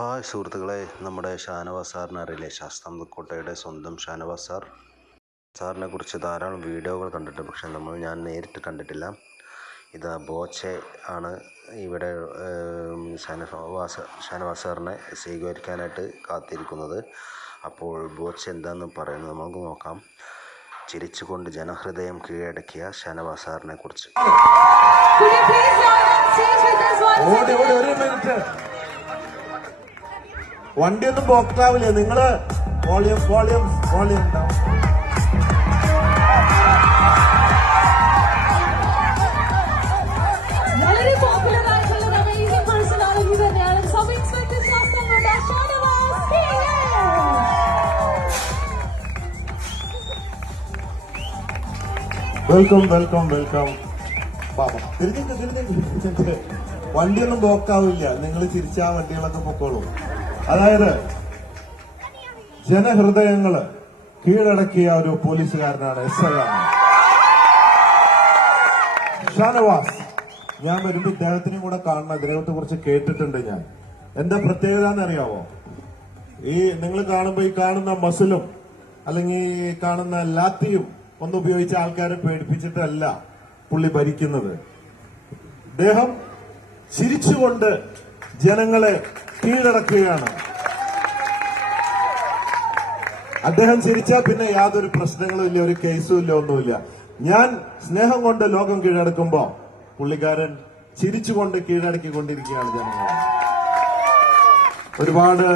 Hi സുഹൃത്തുക്കളെ, നമ്മുടെ ഷാനവാസ് സാറിനെ അറിയില്ലേ? ശാസ്താംകോട്ടയുടെ സ്വന്തം ഷാനവാസ് സാറിനെ കുറിച്ച് ധാരാളം വീഡിയോകൾ കണ്ടിട്ട്, പക്ഷെ ഞാൻ നേരിട്ട് കണ്ടിട്ടില്ല. ഇതാ ബോച്ചെ ആണ് ഇവിടെ ഷാനവാസ് സാറിനെ സ്വീകരിക്കാനായിട്ട് കാത്തിരിക്കുന്നത്. അപ്പോൾ ബോച്ചെ എന്താണെന്ന് പറയുന്നത് നമുക്ക് നോക്കാം. ചിരിച്ചുകൊണ്ട് ജനഹൃദയം കീഴടക്കിയ ഷാനവാസ് സാറിനെ കുറിച്ച്. വണ്ടിയൊന്നും ബ്ലോക്കാവില്ല. നിങ്ങള് വോളിയം ഉണ്ടാവും. വളരെ പോപ്പുലർ ആയിട്ടുള്ള അമേസിംഗ് പേഴ്സണാലിറ്റി തന്നെയാണ്. Sub inspector Sasthamcotta Shanavas. Welcome. വണ്ടിയൊന്നും ബ്ലോക്കാവില്ല. നിങ്ങൾ ചിരിച്ചാ വണ്ടികളൊക്കെ പൊക്കോളും. അതായത് ജനഹൃദയങ്ങള് കീഴടക്കിയ ഒരു പോലീസുകാരനാണ്, SI ആണ് ഷാനവാസ്. ഞാൻ വരുമ്പോ ഇദ്ദേഹത്തിനും കൂടെ കാണണം. ഇതിനെക്കുറിച്ച് കുറച്ച് കേട്ടിട്ടുണ്ട് ഞാൻ. എന്താ പ്രത്യേകത എന്നറിയാവോ? ഈ നിങ്ങൾ കാണുമ്പോ ഈ കാണുന്ന മസിലും അല്ലെങ്കിൽ ഈ കാണുന്ന ലാത്തിയും ഒന്നും ഉപയോഗിച്ച ആൾക്കാരെ പേടിപ്പിച്ചിട്ടല്ല പുള്ളി ഭരിക്കുന്നത്. അദ്ദേഹം ചിരിച്ചുകൊണ്ട് ജനങ്ങളെ കീഴടക്കുകയാണ്. അദ്ദേഹം ചിരിച്ചാൽ പിന്നെ യാതൊരു പ്രശ്നങ്ങളും ഇല്ല, ഒരു കേസും ഇല്ല, ഒന്നുമില്ല. ഞാൻ സ്നേഹം കൊണ്ട് ലോകം കീഴടക്കുമ്പോ പുള്ളിക്കാരൻ ചിരിച്ചുകൊണ്ട് കീഴടക്കിക്കൊണ്ടിരിക്കുകയാണ് ജനങ്ങളെ. ഒരുപാട്